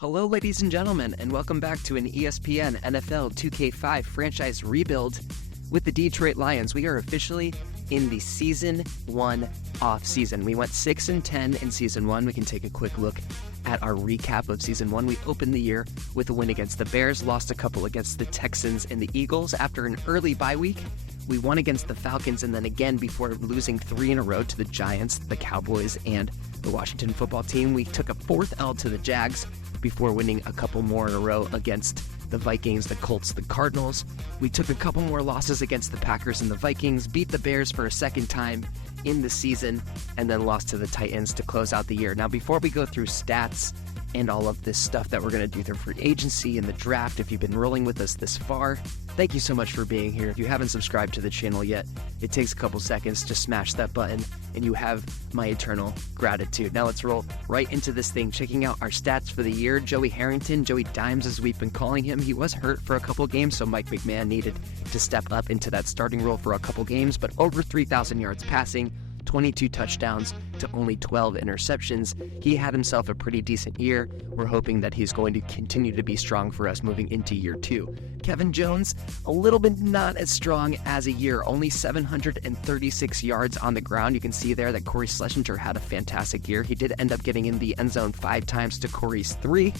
Hello, ladies and gentlemen, and welcome back to an ESPN NFL 2K5 franchise rebuild with the Detroit Lions. We are officially in the Season 1 off-season. We went 6-10 in Season 1. We can take a quick look at our recap of Season 1. We opened the year with a win against the Bears, lost a couple against the Texans and the Eagles. After an early bye week, we won against the Falcons, and then again before losing 3 in a row to the Giants, the Cowboys, and the Washington football team. We took a 4th L to the Jags before winning a couple more in a row against the Vikings, the Colts, the Cardinals. We took a couple more losses against the Packers and the Vikings, beat the Bears for a second time in the season, and then lost to the Titans to close out the year. Now, before we go through stats and all of this stuff that we're going to do through free agency and the draft, if you've been rolling with us this far, thank you so much for being here. If you haven't subscribed to the channel yet, it takes a couple seconds to smash that button, and you have my eternal gratitude. Now let's roll right into this thing, checking out our stats for the year. Joey Harrington, Joey Dimes as we've been calling him, he was hurt for a couple games, so Mike McMahon needed to step up into that starting role for a couple games, but over 3,000 yards passing, 22 touchdowns to only 12 interceptions. He had himself a pretty decent year. We're hoping that he's going to continue to be strong for us moving into year 2. Kevin Jones, a little bit not as strong as a year, only 736 yards on the ground. You can see there that Corey Schlesinger had a fantastic year. He did end up getting in the end zone 5 times to Corey's 3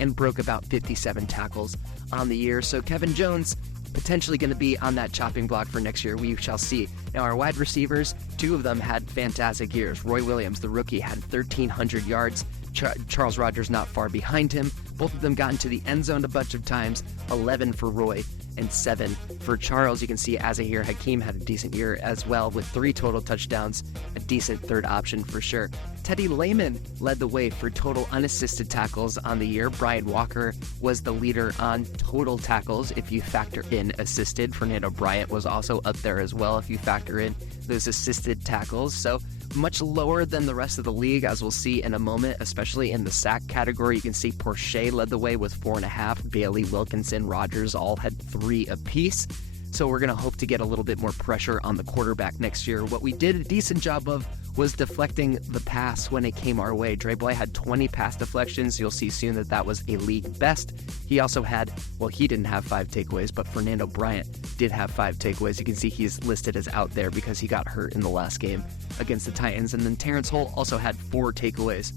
and broke about 57 tackles on the year. So Kevin Jones potentially going to be on that chopping block for next year. We shall see. Now, our wide receivers, 2 of them had fantastic years. Roy Williams, the rookie, had 1,300 yards. Charles Rogers not far behind him. Both of them got into the end zone a bunch of times, 11 for Roy and 7 for Charles. You can see as a year, Hakeem had a decent year as well with 3 total touchdowns, a decent third option for sure. Teddy Lehman led the way for total unassisted tackles on the year. Brian Walker was the leader on total tackles if you factor in assisted. Fernando Bryant was also up there as well if you factor in those assisted tackles. So much lower than the rest of the league, as we'll see in a moment, especially in the sack category. You can see Porcher led the way with 4.5. Bailey, Wilkinson, Rogers all had 3 apiece. So we're going to hope to get a little bit more pressure on the quarterback next year. What we did a decent job of was deflecting the pass when it came our way. Dre Boy had 20 pass deflections. You'll see soon that that was a league best. He also had, well, he didn't have 5 takeaways, but Fernando Bryant did have 5 takeaways. You can see he's listed as out there because he got hurt in the last game against the Titans. And then Terrence Holt also had 4 takeaways.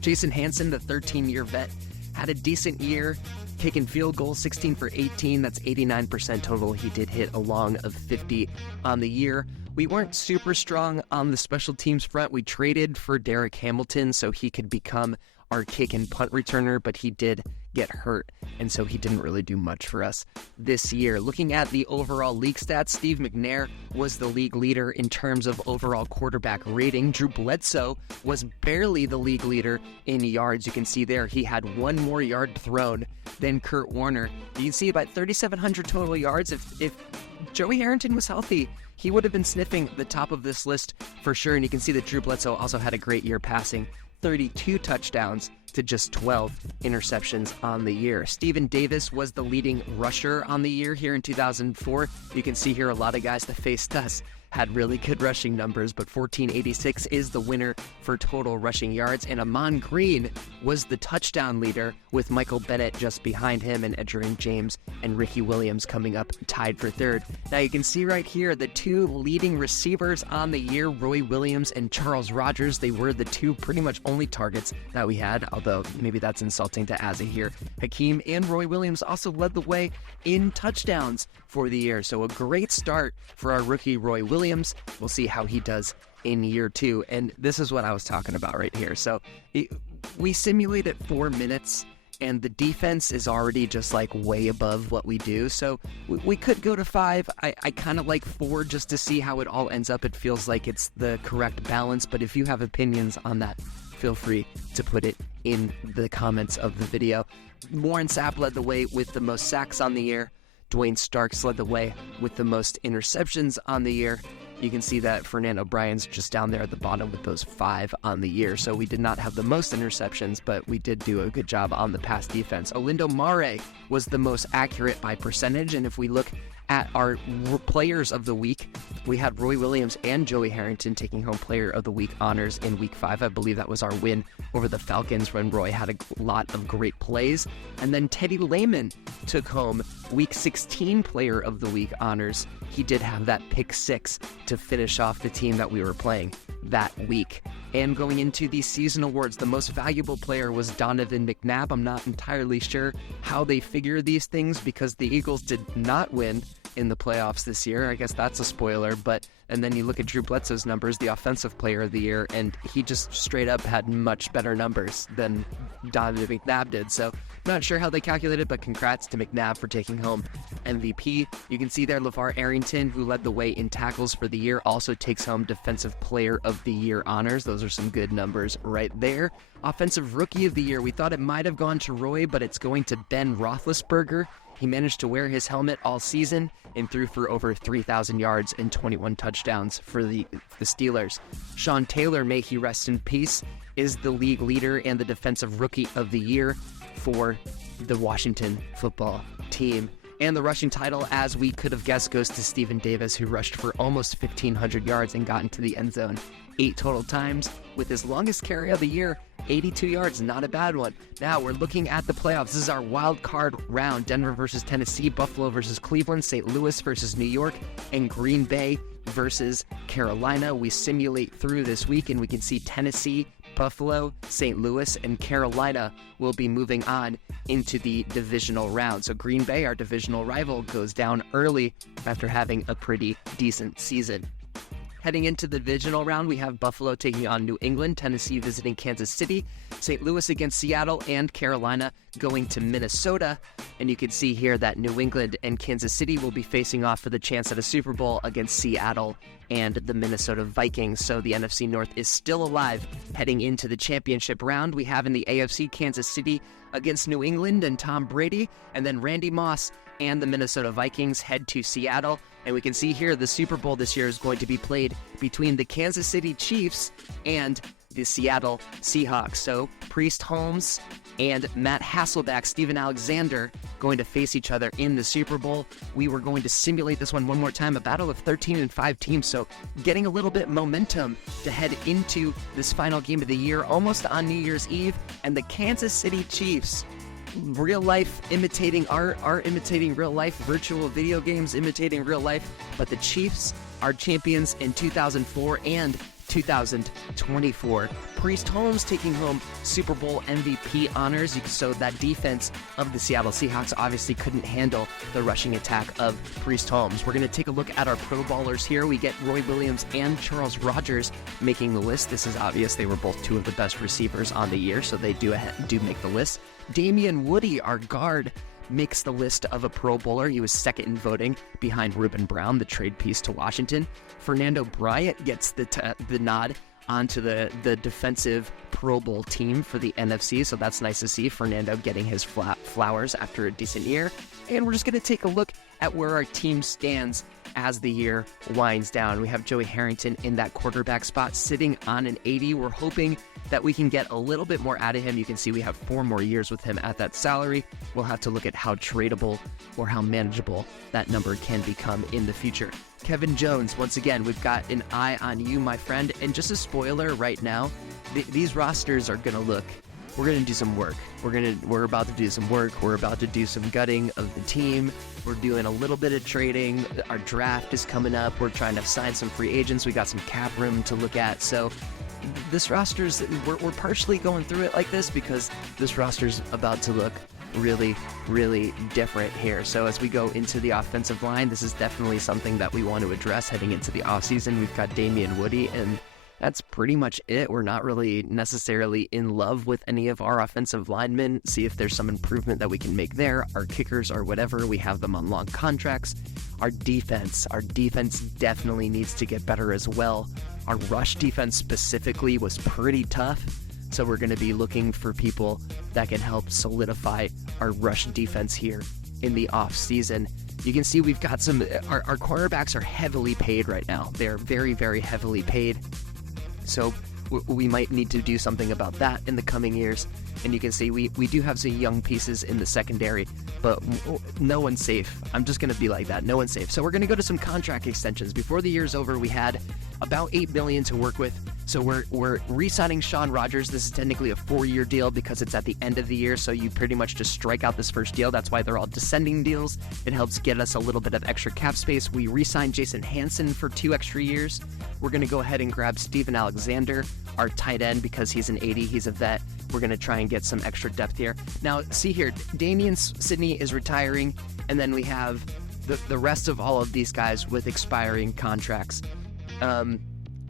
Jason Hansen, the 13-year vet, had a decent year, kicking field goals, 16 for 18. That's 89% total. He did hit a long of 50 on the year. We weren't super strong on the special teams front. We traded for Derek Hamilton so he could become our kick and punt returner, but he did get hurt, and so he didn't really do much for us this year. Looking at the overall league stats, Steve McNair was the league leader in terms of overall quarterback rating. Drew Bledsoe was barely the league leader in yards. You can see there he had 1 more yard thrown than Kurt Warner. You can see about 3,700 total yards. If Joey Harrington was healthy, he would have been sniffing the top of this list for sure. And you can see that Drew Bledsoe also had a great year passing, 32 touchdowns to just 12 interceptions on the year. Steven Davis was the leading rusher on the year here in 2004. You can see here a lot of guys that faced us had really good rushing numbers, but 1486 is the winner for total rushing yards. And Amon Green was the touchdown leader with Michael Bennett just behind him and Edgerrin James and Ricky Williams coming up tied for 3rd. Now you can see right here the 2 leading receivers on the year, Roy Williams and Charles Rogers. They were the 2 pretty much only targets that we had, although maybe that's insulting to Azza here. Hakeem and Roy Williams also led the way in touchdowns for the year. So a great start for our rookie Roy Williams. We'll see how he does in year 2. And this is what I was talking about right here. So we simulated 4 minutes, and the defense is already just like way above what we do. So we could go to 5. I kind of like 4 just to see how it all ends up. It feels like it's the correct balance. But if you have opinions on that, feel free to put it in the comments of the video. Warren Sapp led the way with the most sacks on the year. Dwayne Starks led the way with the most interceptions on the year. You can see that Fernando Bryant's just down there at the bottom with those 5 on the year. So we did not have the most interceptions, but we did do a good job on the pass defense. Olindo Mare was the most accurate by percentage. And if we look at our players of the week, we had Roy Williams and Joey Harrington taking home player of the week honors in week 5. I believe that was our win over the Falcons when Roy had a lot of great plays. And then Teddy Lehman took home week 16 player of the week honors. He did have that pick 6 to finish off the team that we were playing that week. And going into the season awards, the most valuable player was Donovan McNabb. I'm not entirely sure how they figure these things because the Eagles did not win in the playoffs this year. I guess that's a spoiler, and then you look at Drew Bledsoe's numbers, the offensive player of the year, and he just straight up had much better numbers than Donovan McNabb did. So not sure how they calculated, but congrats to McNabb for taking home MVP. You can see there LeVar Arrington, who led the way in tackles for the year, also takes home Defensive Player of the Year honors. Those are some good numbers right there. Offensive Rookie of the Year, we thought it might have gone to Roy, but it's going to Ben Roethlisberger. He managed to wear his helmet all season and threw for over 3,000 yards and 21 touchdowns for the Steelers. Sean Taylor, may he rest in peace, is the league leader and the Defensive Rookie of the Year for the Washington football team. And the rushing title, as we could have guessed, goes to Stephen Davis, who rushed for almost 1,500 yards and got into the end zone 8 total times, with his longest carry of the year, 82 yards, not a bad one. Now we're looking at the playoffs. This is our wild card round. Denver versus Tennessee, Buffalo versus Cleveland, St. Louis versus New York, and Green Bay versus Carolina. We simulate through this week and we can see Tennessee, Buffalo, St. Louis, and Carolina will be moving on into the divisional round. So Green Bay, our divisional rival, goes down early after having a pretty decent season. Heading into the divisional round, we have Buffalo taking on New England, Tennessee visiting Kansas City, St. Louis against Seattle, and Carolina going to Minnesota. And you can see here that New England and Kansas City will be facing off for the chance at a Super Bowl against Seattle and the Minnesota Vikings. So the NFC North is still alive heading into the championship round. We have in the AFC Kansas City against New England and Tom Brady, and then Randy Moss and the Minnesota Vikings head to Seattle. And we can see here the Super Bowl this year is going to be played between the Kansas City Chiefs and the Seattle Seahawks. So Priest Holmes and Matt Hasselbeck, Steven Alexander going to face each other in the Super Bowl. We were going to simulate this one more time, a battle of 13-5 teams. So getting a little bit momentum to head into this final game of the year, almost on New Year's Eve. And the Kansas City Chiefs, real life imitating art imitating real life, virtual video games imitating real life, but the Chiefs are champions in 2004 and 2024. Priest Holmes taking home Super Bowl MVP honors. So that defense of the Seattle Seahawks obviously couldn't handle the rushing attack of Priest Holmes. We're going to take a look at our Pro Bowlers here. We get Roy Williams and Charles Rogers making the list. This is obvious. They were both two of the best receivers on the year, so they do make the list. Damian Woody, our guard, makes the list of a Pro Bowler. He was second in voting behind Reuben Brown, the trade piece to Washington. Fernando Bryant gets the nod onto the defensive Pro Bowl team for the NFC, so that's nice to see Fernando getting his flowers after a decent year. And we're just going to take a look at where our team stands as the year winds down. We have Joey Harrington in that quarterback spot sitting on an 80. We're hoping that we can get a little bit more out of him. You can see we have 4 more years with him at that salary. We'll have to look at how tradable or how manageable that number can become in the future. Kevin Jones, once again, we've got an eye on you, my friend. And just a spoiler right now, these rosters are going to look, we're going to do some work. We're about to do some work. We're about to do some gutting of the team. We're doing a little bit of trading. Our draft is coming up. We're trying to sign some free agents. We got some cap room to look at. So this roster's, we're partially going through it like this because this roster's about to look really, really different here. So as we go into the offensive line, this is definitely something that we want to address heading into the offseason. We've got Damian Woody, and that's pretty much it. We're not really necessarily in love with any of our offensive linemen. See if there's some improvement that we can make there. Our kickers or whatever, we have them on long contracts. Our defense definitely needs to get better as well. Our rush defense specifically was pretty tough. So we're going to be looking for people that can help solidify our rush defense here in the off season. You can see we've got our cornerbacks are heavily paid right now. They're very, very heavily paid. So we might need to do something about that in the coming years. And you can see we do have some young pieces in the secondary, but no one's safe. I'm just going to be like that. No one's safe. So we're going to go to some contract extensions. Before the year's over, we had about $8 million to work with. So we're re-signing Sean Rogers. This is technically a 4-year deal because it's at the end of the year, so you pretty much just strike out this first deal. That's why they're all descending deals. It helps get us a little bit of extra cap space. We re-signed Jason Hansen for 2 extra years. We're going to go ahead and grab Steven Alexander, our tight end, because he's an 80. He's a vet. We're going to try and get some extra depth here. Now, see here, Damian Sidney is retiring, and then we have the rest of all of these guys with expiring contracts.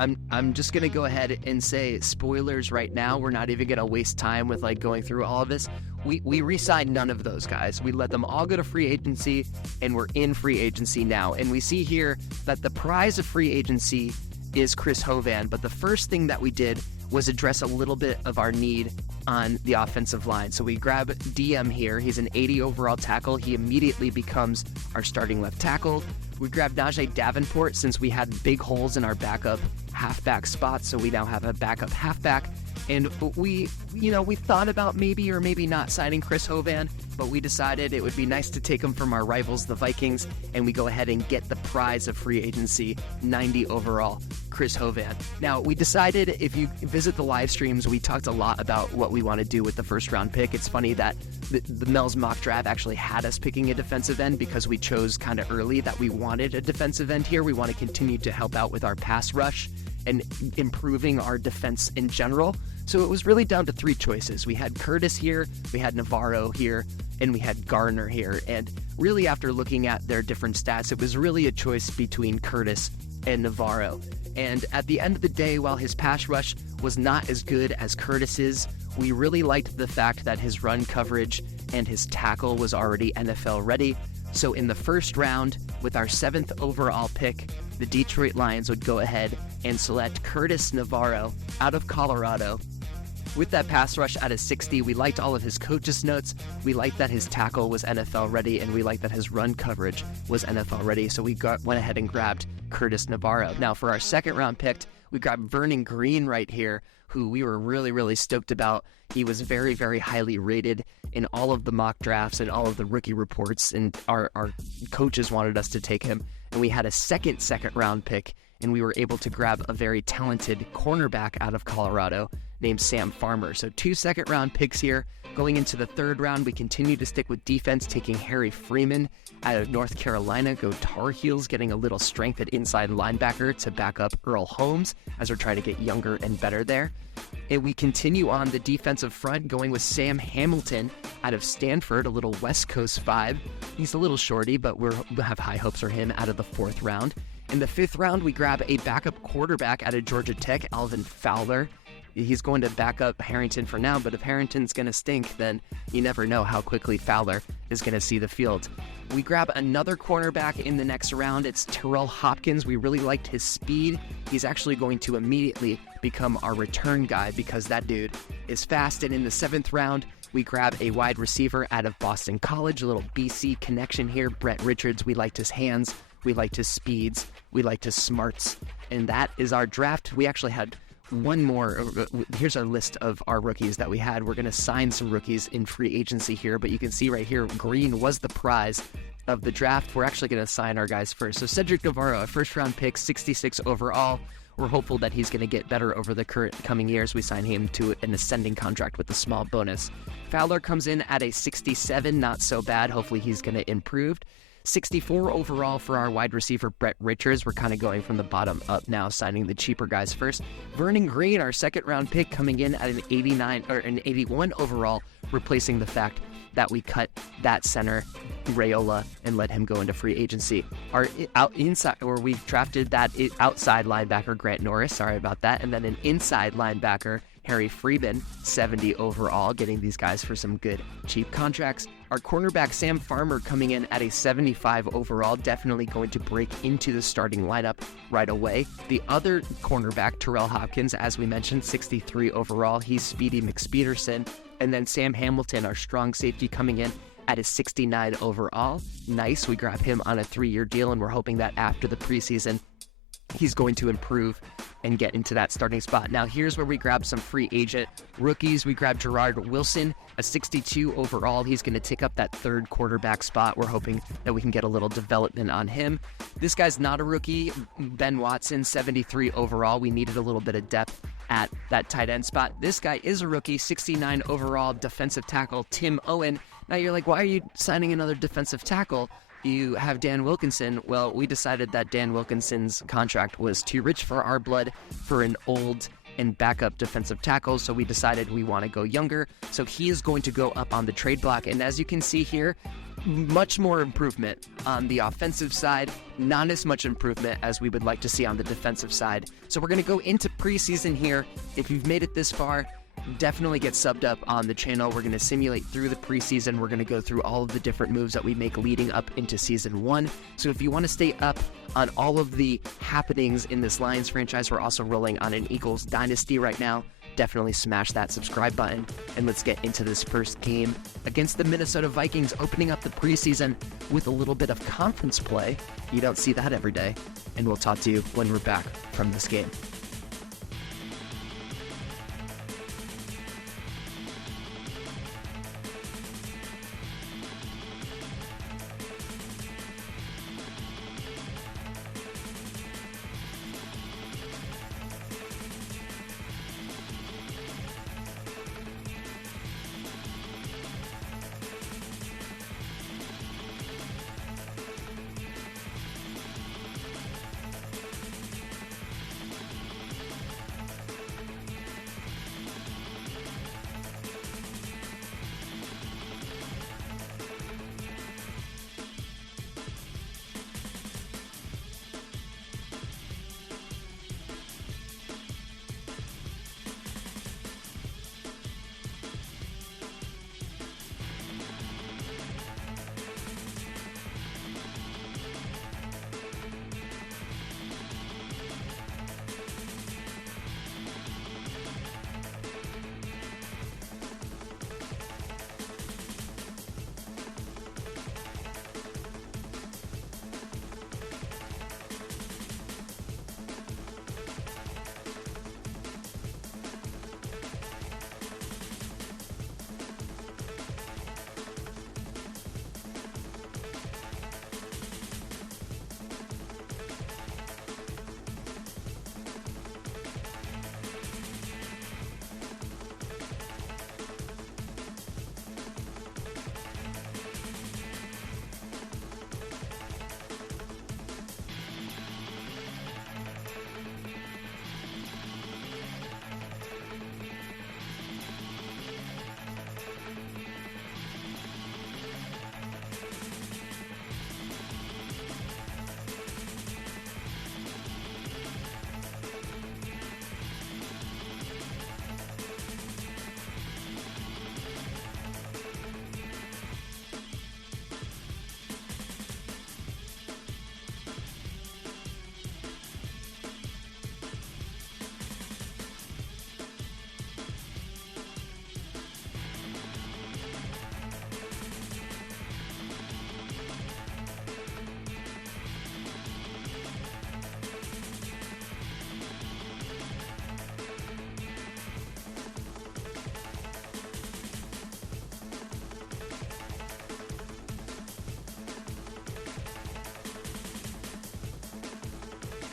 I'm just going to go ahead and say spoilers right now. We're not even going to waste time with going through all of this. We re-signed none of those guys. We let them all go to free agency, and we're in free agency now. And we see here that the prize of free agency is Chris Hovan. But the first thing that we did was address a little bit of our need on the offensive line. So we grab DM here. He's an 80 overall tackle. He immediately becomes our starting left tackle. We grabbed Najee Davenport since we had big holes in our backup halfback spot, so we now have a backup halfback. And we thought about maybe or maybe not signing Chris Hovan, but we decided it would be nice to take him from our rivals, the Vikings, and we go ahead and get the prize of free agency, 90 overall, Chris Hovan. Now, we decided, if you visit the live streams, we talked a lot about what we want to do with the first round pick. It's funny that the Mel's mock draft actually had us picking a defensive end because we chose kind of early that we wanted a defensive end here. We want to continue to help out with our pass rush and improving our defense in general. So it was really down to 3 choices. We had Curtis here, we had Navarro here, and we had Gardner here. And really, after looking at their different stats, it was really a choice between Curtis and Navarro. And at the end of the day, while his pass rush was not as good as Curtis's, we really liked the fact that his run coverage and his tackle was already NFL ready. So in the first round, with our 7th overall pick, the Detroit Lions would go ahead and select Curtis Navarro out of Colorado. With that pass rush out of 60, we liked all of his coaches' notes. We liked that his tackle was NFL ready, and we liked that his run coverage was NFL ready. So we went ahead and grabbed Curtis Navarro. Now, for our 2nd round pick, we grabbed Vernon Green right here, who we were really, really stoked about. He was very, very highly rated in all of the mock drafts and all of the rookie reports, and our coaches wanted us to take him. And we had a second round pick, and we were able to grab a very talented cornerback out of Colorado named Sam Farmer. So 2 second-round picks here. Going into the 3rd round, we continue to stick with defense, taking Harry Freeman out of North Carolina. Go Tar Heels, getting a little strength at inside linebacker to back up Earl Holmes as we're trying to get younger and better there. And we continue on the defensive front, going with Sam Hamilton out of Stanford, a little West Coast vibe. He's a little shorty, but we have high hopes for him out of the 4th round. In the 5th round, we grab a backup quarterback out of Georgia Tech, Alvin Fowler. He's going to back up Harrington for now, but if Harrington's going to stink, then you never know how quickly Fowler is going to see the field. We grab another cornerback in the next round. It's Terrell Hopkins. We really liked his speed. He's actually going to immediately become our return guy because that dude is fast. And in the 7th round, we grab a wide receiver out of Boston College, a little BC connection here. Brett Richards, we liked his hands. We liked his speeds. We liked his smarts. And that is our draft. We actually had one more. Here's our list of our rookies that we had. We're going to sign some rookies in free agency here, but you can see right here, Green was the prize of the draft. We're actually going to sign our guys first. So Cedric Navarro, a 1st round pick, 66 overall. We're hopeful that he's going to get better over the coming years. We sign him to an ascending contract with a small bonus. Fowler comes in at a 67, not so bad. Hopefully he's going to improve. 64 overall for our wide receiver, Brett Richards. We're kind of going from the bottom up now, signing the cheaper guys first. Vernon Green, our 2nd round pick, coming in at an 89 or an 81 overall, replacing the fact that we cut that center, Rayola, and let him go into free agency. We drafted that outside linebacker, Grant Norris. Sorry about that. And then an inside linebacker, Harry Freeman, 70 overall, getting these guys for some good, cheap contracts. Our cornerback, Sam Farmer, coming in at a 75 overall, definitely going to break into the starting lineup right away. The other cornerback, Terrell Hopkins, as we mentioned, 63 overall. He's Speedy McSpeederson. And then Sam Hamilton, our strong safety, coming in at a 69 overall. Nice. We grab him on a 3-year deal, and we're hoping that after the preseason, he's going to improve and get into that starting spot. Now, here's where we grab some free agent rookies. We grabbed Gerard Wilson, a 62 overall. He's going to take up that third quarterback spot. We're hoping that we can get a little development on him. This guy's not a rookie. Ben Watson, 73 overall. We needed a little bit of depth at that tight end spot. This guy is a rookie, 69 overall, defensive tackle, Tim Owen. Now you're like, why are you signing another defensive tackle? You have Dan Wilkinson. Well, we decided that Dan Wilkinson's contract was too rich for our blood for an old and backup defensive tackle, so we decided we want to go younger. So he is going to go up on the trade block, and as you can see here, much more improvement on the offensive side, not as much improvement as we would like to see on the defensive side. So we're going to go into preseason here. If you've made it this far, definitely get subbed up on the channel. We're going to simulate through the preseason. We're going to go through all of the different moves that we make leading up into season 1. So if you want to stay up on all of the happenings in this Lions franchise, we're also rolling on an Eagles dynasty right now. Definitely smash that subscribe button, and let's get into this first game against the Minnesota Vikings, opening up the preseason with a little bit of conference play. You don't see that every day, and we'll talk to you when we're back from this game.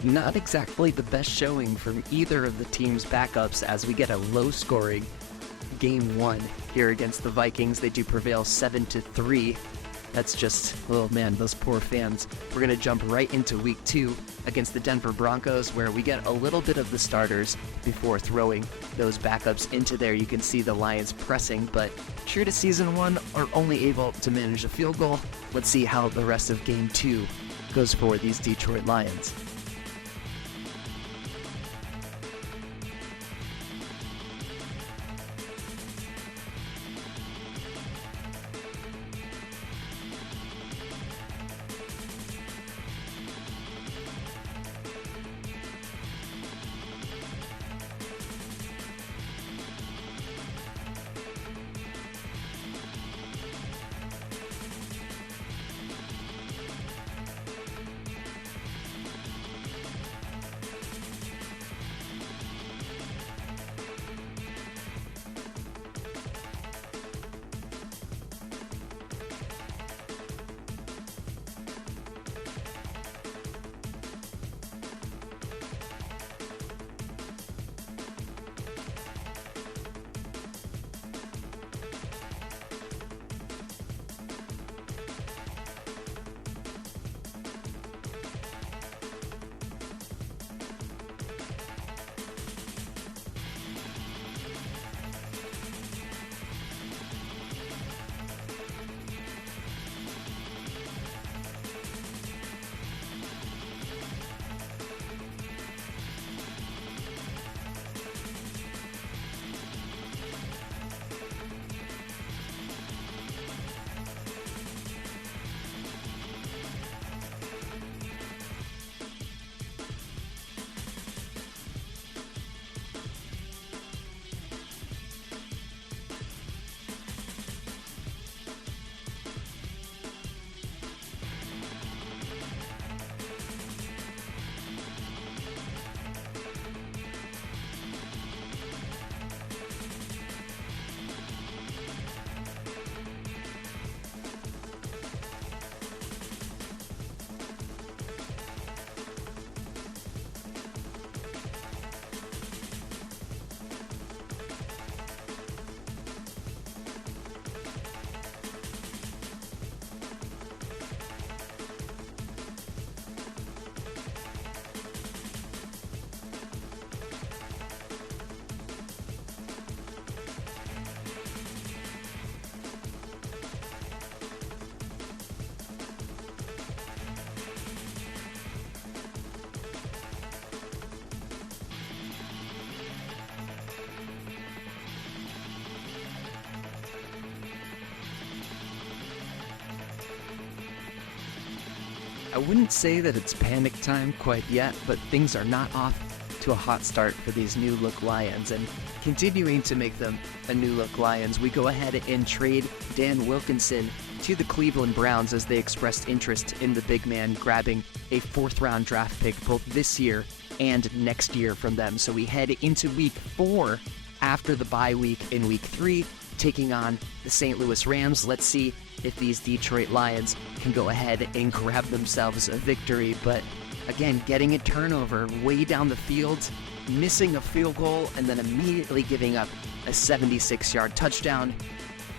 Not exactly the best showing from either of the team's backups as we get a low-scoring Game 1 here against the Vikings. They do prevail 7-3. That's just, oh man, those poor fans. We're going to jump right into Week 2 against the Denver Broncos, where we get a little bit of the starters before throwing those backups into there. You can see the Lions pressing, but true to Season 1, are only able to manage a field goal. Let's see how the rest of Game 2 goes for these Detroit Lions. I wouldn't say that it's panic time quite yet, but things are not off to a hot start for these new look Lions. And continuing to make them a new look Lions, we go ahead and trade Dan Wilkinson to the Cleveland Browns as they expressed interest in the big man, grabbing a 4th-round draft pick both this year and next year from them. So we head into week 4 after the bye week in week 3, taking on the St. Louis Rams. Let's see if these Detroit Lions can go ahead and grab themselves a victory. But again, getting a turnover way down the field, missing a field goal, and then immediately giving up a 76-yard touchdown.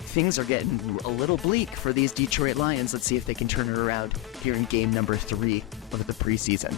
Things are getting a little bleak for these Detroit Lions. Let's see if they can turn it around here in game number 3 of the preseason.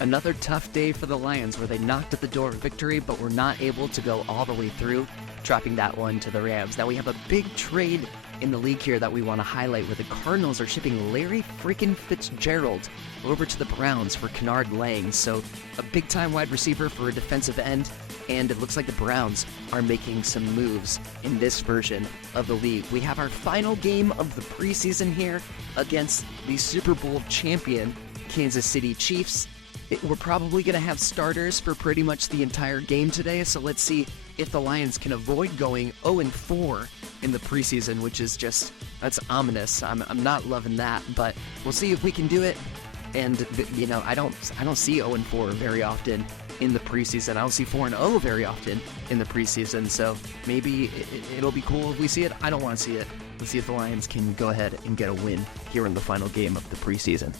Another tough day for the Lions where they knocked at the door of victory but were not able to go all the way through, dropping that one to the Rams. Now we have a big trade in the league here that we want to highlight, where the Cardinals are shipping Larry freaking Fitzgerald over to the Browns for Kennard Lang. So a big-time wide receiver for a defensive end, and it looks like the Browns are making some moves in this version of the league. We have our final game of the preseason here against the Super Bowl champion Kansas City Chiefs. We're probably going to have starters for pretty much the entire game today, so let's see if the Lions can avoid going 0-4 in the preseason, which is just, that's ominous. I'm not loving that, but we'll see if we can do it. And, you know, I don't see 0-4 very often in the preseason. I don't see 4-0 very often in the preseason, so maybe it'll be cool if we see it. I don't want to see it. Let's see if the Lions can go ahead and get a win here in the final game of the preseason.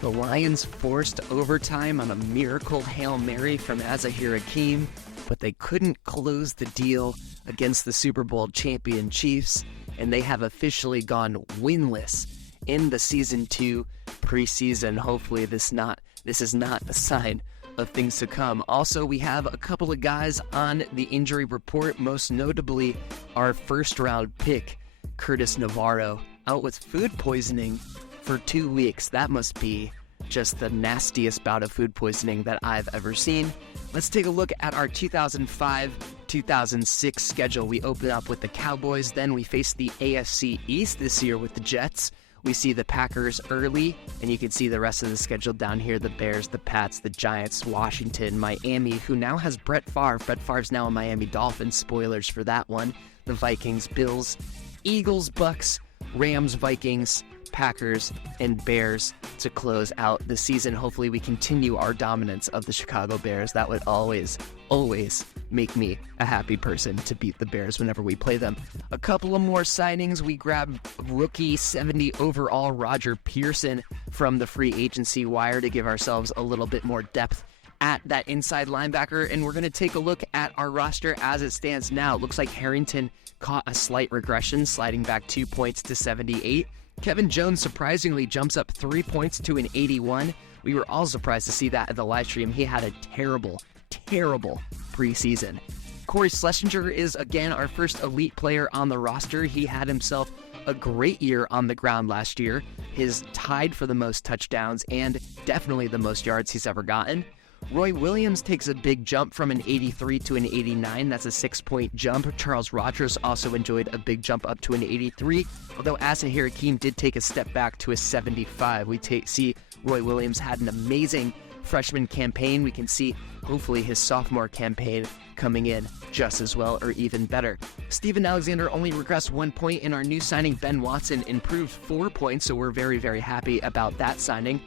The Lions forced overtime on a miracle Hail Mary from Azahir Hakeem, but they couldn't close the deal against the Super Bowl champion Chiefs, and they have officially gone winless in the Season 2 preseason. Hopefully this is not a sign of things to come. Also, we have a couple of guys on the injury report, most notably our first-round pick, Curtis Navarro, out with food poisoning for 2 weeks. That must be just the nastiest bout of food poisoning that I've ever seen. Let's take a look at our 2005-2006 schedule. We open up with the Cowboys, then we face the AFC East this year with the Jets. We see the Packers early, and you can see the rest of the schedule down here. The Bears, the Pats, the Giants, Washington, Miami, who now has Brett Favre. Brett Favre's now a Miami Dolphins. Spoilers for that one. The Vikings, Bills, Eagles, Bucks, Rams, Vikings, Packers, and Bears to close out the season. Hopefully we continue our dominance of the Chicago Bears. That would always make me a happy person to beat the Bears whenever we play them. A couple of more signings. We grab rookie 70 overall Roger Pearson from the free agency wire to give ourselves a little bit more depth at that inside linebacker, and we're going to take a look at our roster as it stands now. It looks like Harrington caught a slight regression, sliding back 2 points to 78. Kevin Jones surprisingly jumps up 3 points to an 81. We were all surprised to see that at the live stream. He had a terrible preseason. Corey Schlesinger is again our first elite player on the roster. He had himself a great year on the ground last year. His tied for the most touchdowns and definitely the most yards he's ever gotten. Roy Williams takes a big jump from an 83 to an 89. That's a 6-point jump. Charles Rogers also enjoyed a big jump up to an 83, although Azahir Hakeem did take a step back to a 75. We see Roy Williams had an amazing freshman campaign. We can see hopefully his sophomore campaign coming in just as well or even better. Steven Alexander only regressed 1 point, and our new signing Ben Watson improved 4 points, so we're very, very happy about that signing.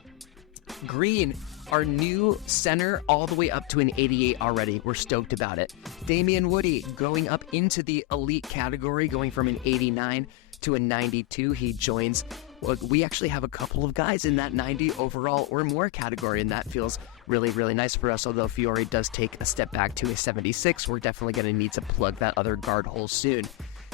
Green, our new center, all the way up to an 88 already. We're stoked about it. Damian Woody going up into the elite category, going from an 89 to a 92. He joins. Well, we actually have a couple of guys in that 90 overall or more category, and that feels really, really nice for us. Although Fiore does take a step back to a 76, we're definitely going to need to plug that other guard hole soon.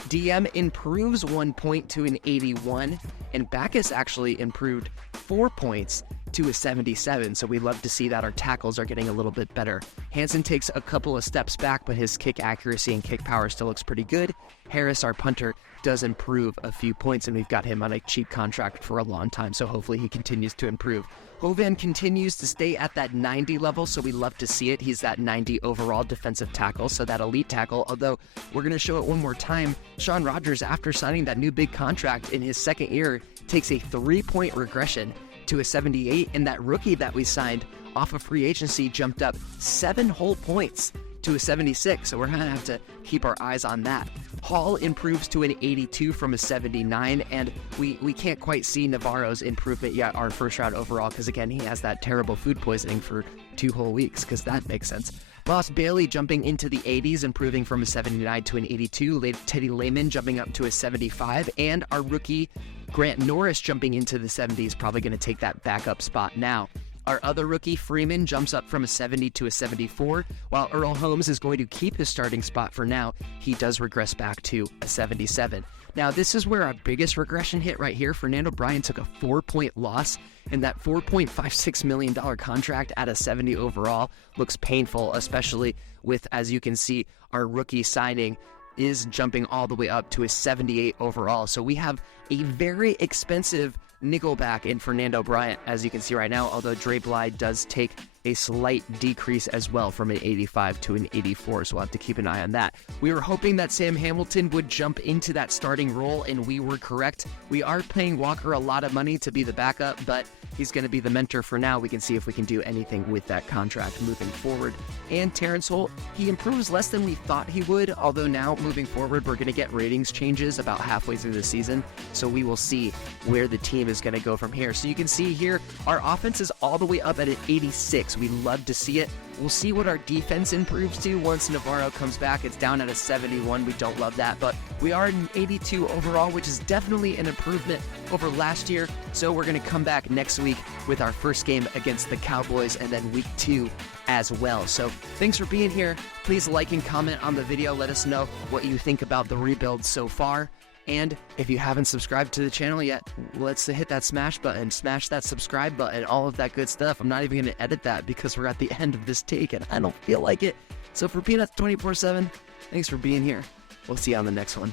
DM improves 1 point to an 81, and Backus actually improved 4 points to a 77, so we love to see that our tackles are getting a little bit better. Hansen takes a couple of steps back, but his kick accuracy and kick power still looks pretty good. Harris, our punter, does improve a few points, and we've got him on a cheap contract for a long time, so hopefully he continues to improve. Hovan continues to stay at that 90 level, so we love to see it. He's that 90 overall defensive tackle, so that elite tackle, although we're going to show it one more time. Sean Rogers, after signing that new big contract in his second year, takes a 3-point regression to a 78, and that rookie that we signed off of free agency jumped up 7 whole points to a 76, so we're going to have to keep our eyes on that. Hall improves to an 82 from a 79, and we can't quite see Navarro's improvement yet, our first round overall, because again, he has that terrible food poisoning for 2 whole weeks, because that makes sense. Boss Bailey jumping into the 80s, improving from a 79 to an 82. Teddy Lehman jumping up to a 75, and our rookie Grant Norris jumping into the 70s, probably going to take that backup spot now. Our other rookie, Freeman, jumps up from a 70 to a 74, while Earl Holmes is going to keep his starting spot for now. He does regress back to a 77. Now, this is where our biggest regression hit right here. Fernando Bryant took a 4-point loss, and that $4.56 million contract at a 70 overall looks painful, especially with, as you can see, our rookie signing is jumping all the way up to a 78 overall. So we have a very expensive nickelback in Fernando Bryant, as you can see right now, although Dre Bly does take a slight decrease as well from an 85 to an 84, so we'll have to keep an eye on that. We were hoping that Sam Hamilton would jump into that starting role, and we were correct. We are paying Walker a lot of money to be the backup, but he's going to be the mentor for now. We can see if we can do anything with that contract moving forward. And Terrence Holt, he improves less than we thought he would, although now moving forward, we're going to get ratings changes about halfway through the season, so we will see where the team is going to go from here. So you can see here, our offense is all the way up at an 86. We love to see it. We'll see what our defense improves to once Navarro comes back. It's down at a 71. We don't love that, but we are an 82 overall, which is definitely an improvement over last year. So we're going to come back next week with our first game against the Cowboys and then week 2 as well. So thanks for being here. Please like and comment on the video. Let us know what you think about the rebuild so far. And if you haven't subscribed to the channel yet, let's hit that smash button, smash that subscribe button, all of that good stuff. I'm not even going to edit that because we're at the end of this take and I don't feel like it. So for Peanuts 24/7, thanks for being here. We'll see you on the next one.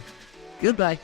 Goodbye.